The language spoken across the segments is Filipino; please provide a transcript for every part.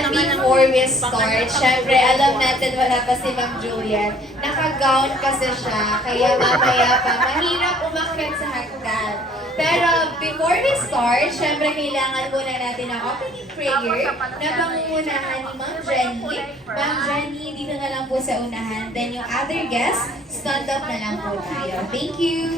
And before we start, syempre alam natin wala pa si Ma'am Juliet. Naka-gown kasi siya, kaya mamaya pa mahirap umakyat sa hagdan. Pero before we start, syempre kailangan muna natin ang opening prayer na pangungunahan ni Ma'am Jenny. Ma'am Jenny, dito na lang po sa unahan. Then yung other guests, stand up na lang po tayo. Thank you!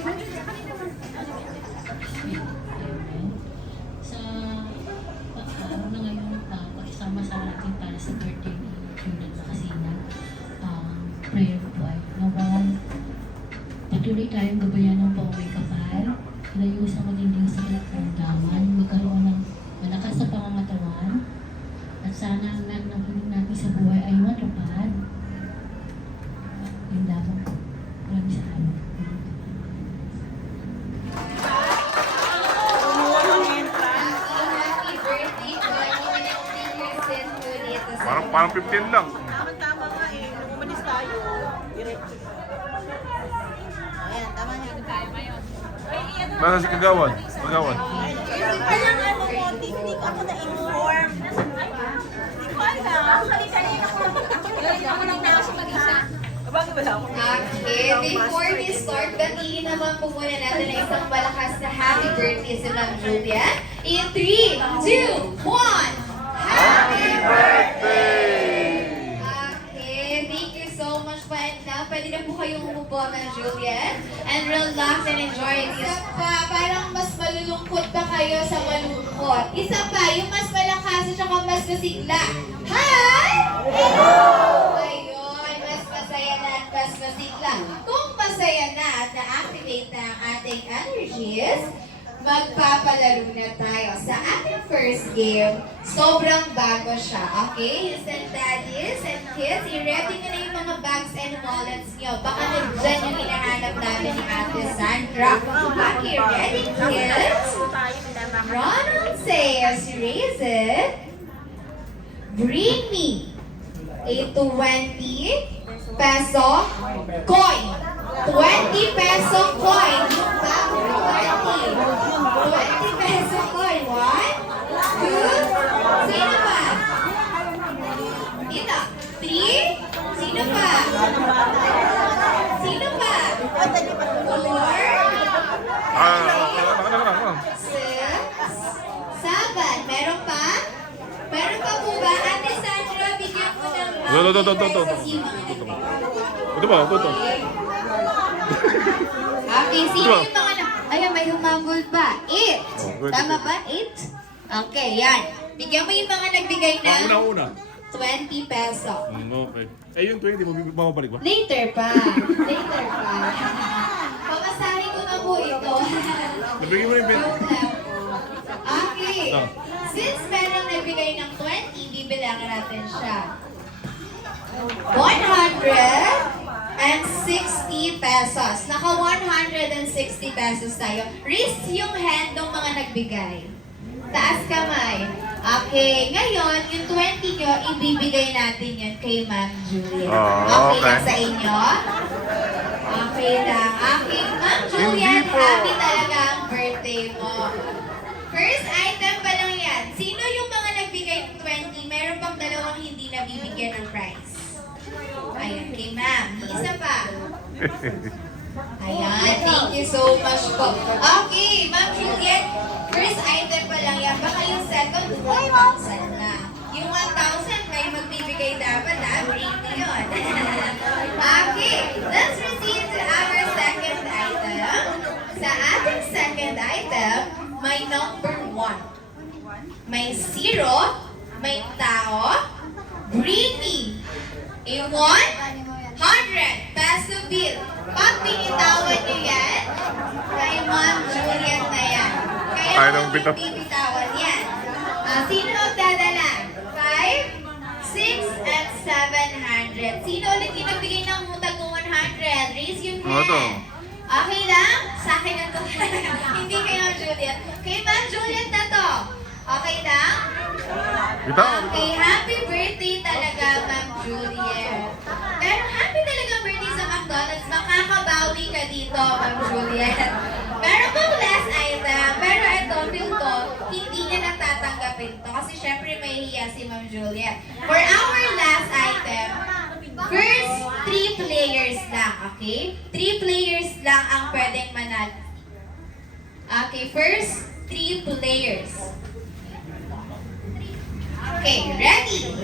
Araw na ngayon, pakisama sa atin para sa birthday ni Juliet Makasina. Prayer ko po ay nawang patuloy tayong gabayan ng paway kapal, ilayo sa matinding sakit at karamdaman, magkaroon ng malakas sa pangangatawan, at sana ang hiling natin sa buhay ay matupad. Yun lamang po. Maraming salamat. Parang 15 lang. Tama nga eh. Nung umalis tayo, diretso. Ayan, tama niya. Nasa si Kagawan. Kagawan. Kaya nga mo, hindi ko ako na-inform. Hindi ko alam. Ako lang na sa mag-isa. Bakit ba ako? Okay, before we start, batiin naman po muna natin ang isang malakas na happy birthday sa Ma'am Juliet. In 3, 2, 1, Happy birthday! Okay, thank you so much po. And now, pwede na po kayong umupo, Ma'am Juliet. And relax and enjoy this. Isa pa, parang mas malulungkot pa kayo sa malungkot. Isa pa, yung mas malakas at saka mas masigla. Hi! Hello! Ayun, mas masaya na at mas masigla. Kung masaya na at na-activate na ang ating energies, magpapalaro na tayo. Sa ating first game, sobrang bago siya, okay? And daddies and kids, i-ready nyo na yung mga bags and wallets nyo. Baka nandyan yung hinahanap namin ni Ate Sandra. Okay, ready kids? Ronald says, raise it. Bring me a 20 peso coin. 20 peso coin. Yung bago ng 20 peso coin. 1, 2, sino pa? Dito. 3, sino pa? Sino pa? 4, 6, 7. Meron pa? Meron pa po ba? Ate Sandra, bigyan mo ng Ito ba? Ito. Okay, sino yung mga ayan, may humambol pa. 8. Tama ba? 8? Okay, yan. Bigyan mo yung mga nagbigay na Una. 20 peso. Okay. Eh, yung 20, mababalik ba? Later pa. Later pa. Pamasahin ko na po ito. Nabigyan mo yung 20. Joke lang. Okay. Since merong nagbigay ng 20, bibilangan natin siya. 160 pesos. Naka 160 pesos tayo. Raise yung hand ng mga nagbigay. Taas kamay. Okay, ngayon, yung 20 nyo, ibibigay natin yun kay Ma'am Juliet. Okay lang sa inyo? Okay lang. Okay, Ma'am Juliet, happy talaga ang birthday mo. First item pa lang yan. Sino yung mga nagbigay ng 20? Meron pang dalawang hindi nabibigyan ng prize. Ayan, kay Ma'am. Isa pa. Ayan, thank you so much po. Okay, Ma'am Juliet, first item pa lang yan. Baka yung second, 1,000 na. Yung 1,000, may magbibigay dapat, ha? Bring me yun. Okay, let's proceed to our second item. Sa ating second item, may number 1. May 0, may tao, bring me a 100 peso bill. Pag binitawan nyo yan, kay Ma'am Juliet na yan. Kaya Ay, huwag bitaw. bibitawan yan. Sino magdadala? 5, 6, at 700. Sino ulit yung nagbigay ng utang ng 100? Raise your Ano to? hand. Okay lang? Sa akin na to. Hindi kay Ma'am Juliet. Kay Ma'am Juliet na to. Okay lang? Bitaw. Okay, happy birthday talaga, Ma'am Juliet. Pero happy talaga birthday sa McDonald's. Makakabawi ka dito, Ma'am Juliet. Meron pang last item, pero ito, feel ko, hindi niya natatanggap tatanggapin to. Kasi syempre may hiya si Ma'am Juliet. For our last item, first 3 players lang, okay? 3 players lang ang pwedeng manalo. Okay, first 3 players. Okay, ready?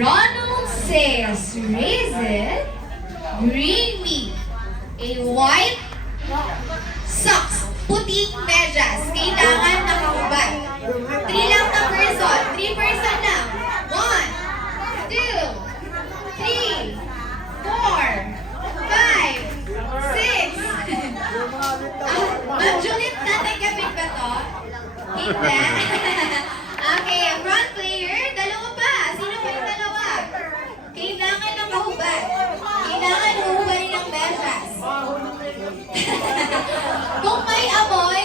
Ronald says, Raisin, bring me a white socks, puting medyas. Kailangan nakahubad. 3 lang na person. 3 person lang. 1, 2, 3, 4, 5, 6. Ma'am Juliet, tatanggapin ba to? Hindi. Okay, front player, dalawa pa. Sino ba yung dalawa? Kailangan nakahubad. Kailangan huhubarin ng medyas. Kung may amoy,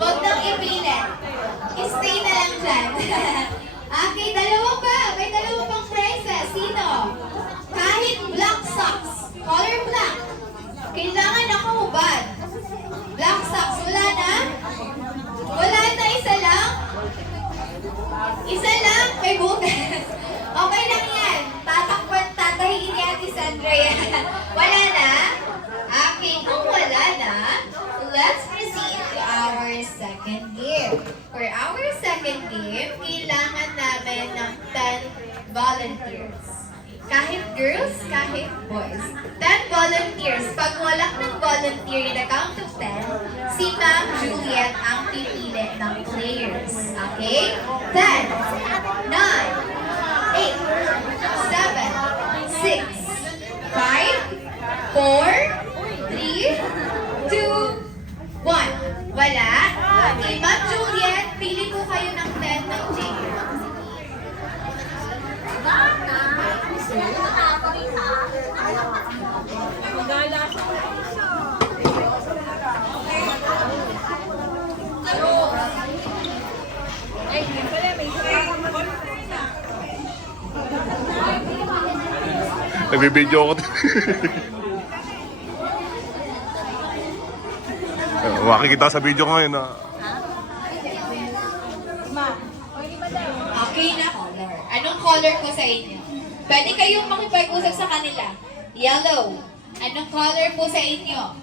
huwag nang ipilit. Stay na lang dyan. Okay, dalawa pa. May dalawa pang prizes. Sino? Kahit black socks. Color black. Kailangan nakahubad. Black socks. Wala na? Wala na, isa lang? Isa lang? May butas. Okay lang yan. Tatakpan, tatahiin ni Ate Sandra yan. Wala na? Okay, kung wala na, let's proceed to our second game. For our second game, kailangan namin ng 10 volunteers. Kahit girls, kahit boys. 10 volunteers. Pag walang nag-volunteer in the count of 10, si Ma'am Juliet ang pipili ng players. Okay? 10, 9, 8, 7, 6, 5, 4, 3, 2, 1. Wala? Okay, Ma'am Juliet, pili ko kayo ng 10 ng player. Magala siya. Ay, pala may Nagbibideo ako. Makikita sa video ko ngayon na. Okay na color. Anong color ko sa inyo? Pwede kayong makipag-usap sa kanila. Yellow. Anong color po sa inyo?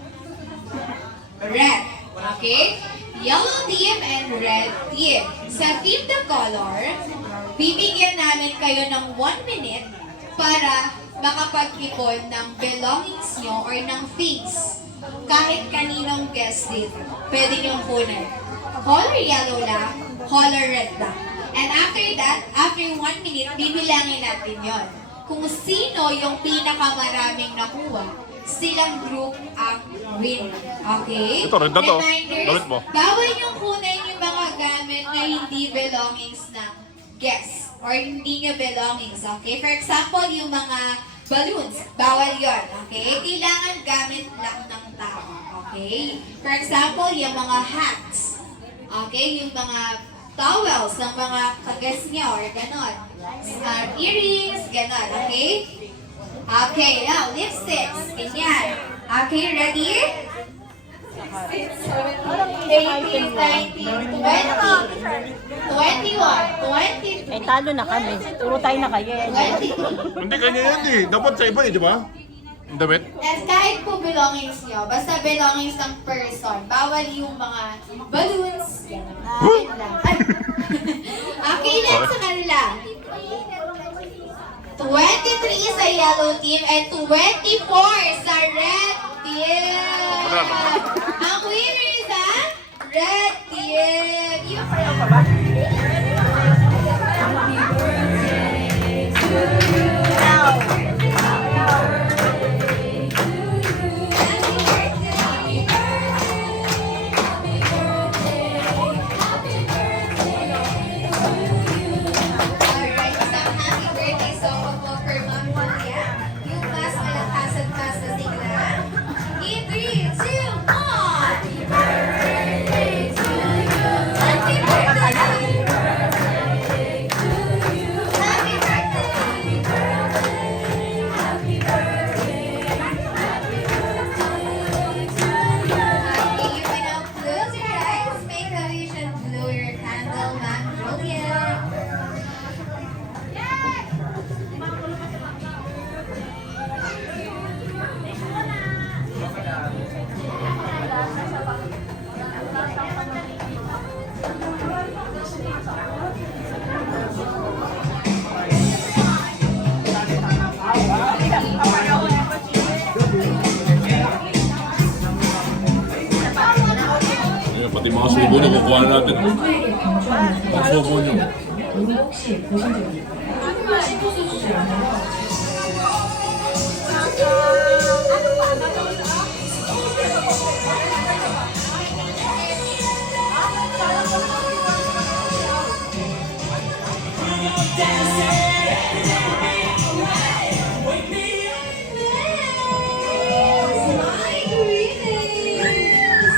Red. Okay? Yellow team and red team. Sa team the color, bibigyan namin kayo ng 1 minute para makapag-ipon ng belongings nyo or ng things. Kahit kaninong guest dito. Pwede nyo kunin. Color yellow lang, color red lang. And after that, after 1 minute, bibilangin natin yon. Kung sino yung pinakamaraming nakuha, silang group ang winner. Okay? Ito, red na to. Reminders, Damit mo. bawal yung kunin yung mga gamit na hindi belongings ng guests or hindi nyo belongings. Okay? For example, yung mga balloons, bawal yon. Okay? Kailangan gamit lang ng tao. Okay? For example, yung mga hats. Okay? Yung mga towels ng mga kaguests nyo or ganon. Earrings, ganon. Okay? Okay, now, lipsticks. Ganyan. Okay, ready? 18, 19, 20, 21, 22, Eh, talo na kami. Puro tayo na kayo. 22. Hindi kanya yan eh. Dapat sa iba eh, di ba? Ang damit. At kahit po belongings nyo, basta belongings ng person, bawal yung mga balloons. Ganon. Ay. Okay, next sa kanila. 23 sa yellow team and 24 sa red team. Ang winner is ang red team. Yung Alright, isang happy birthday song po for Ma'am Julia. Yung mas malakas at mas na sigla. In 3, 2, 1! Happy birthday to you! Happy birthday! 이번에 kukuha natin. 모두에게 강조하면서 Subo nyo. 이거 혹시 보신 적 있나요? 씻어서 주지 않아요. My greetings!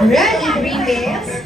Ready, greetings?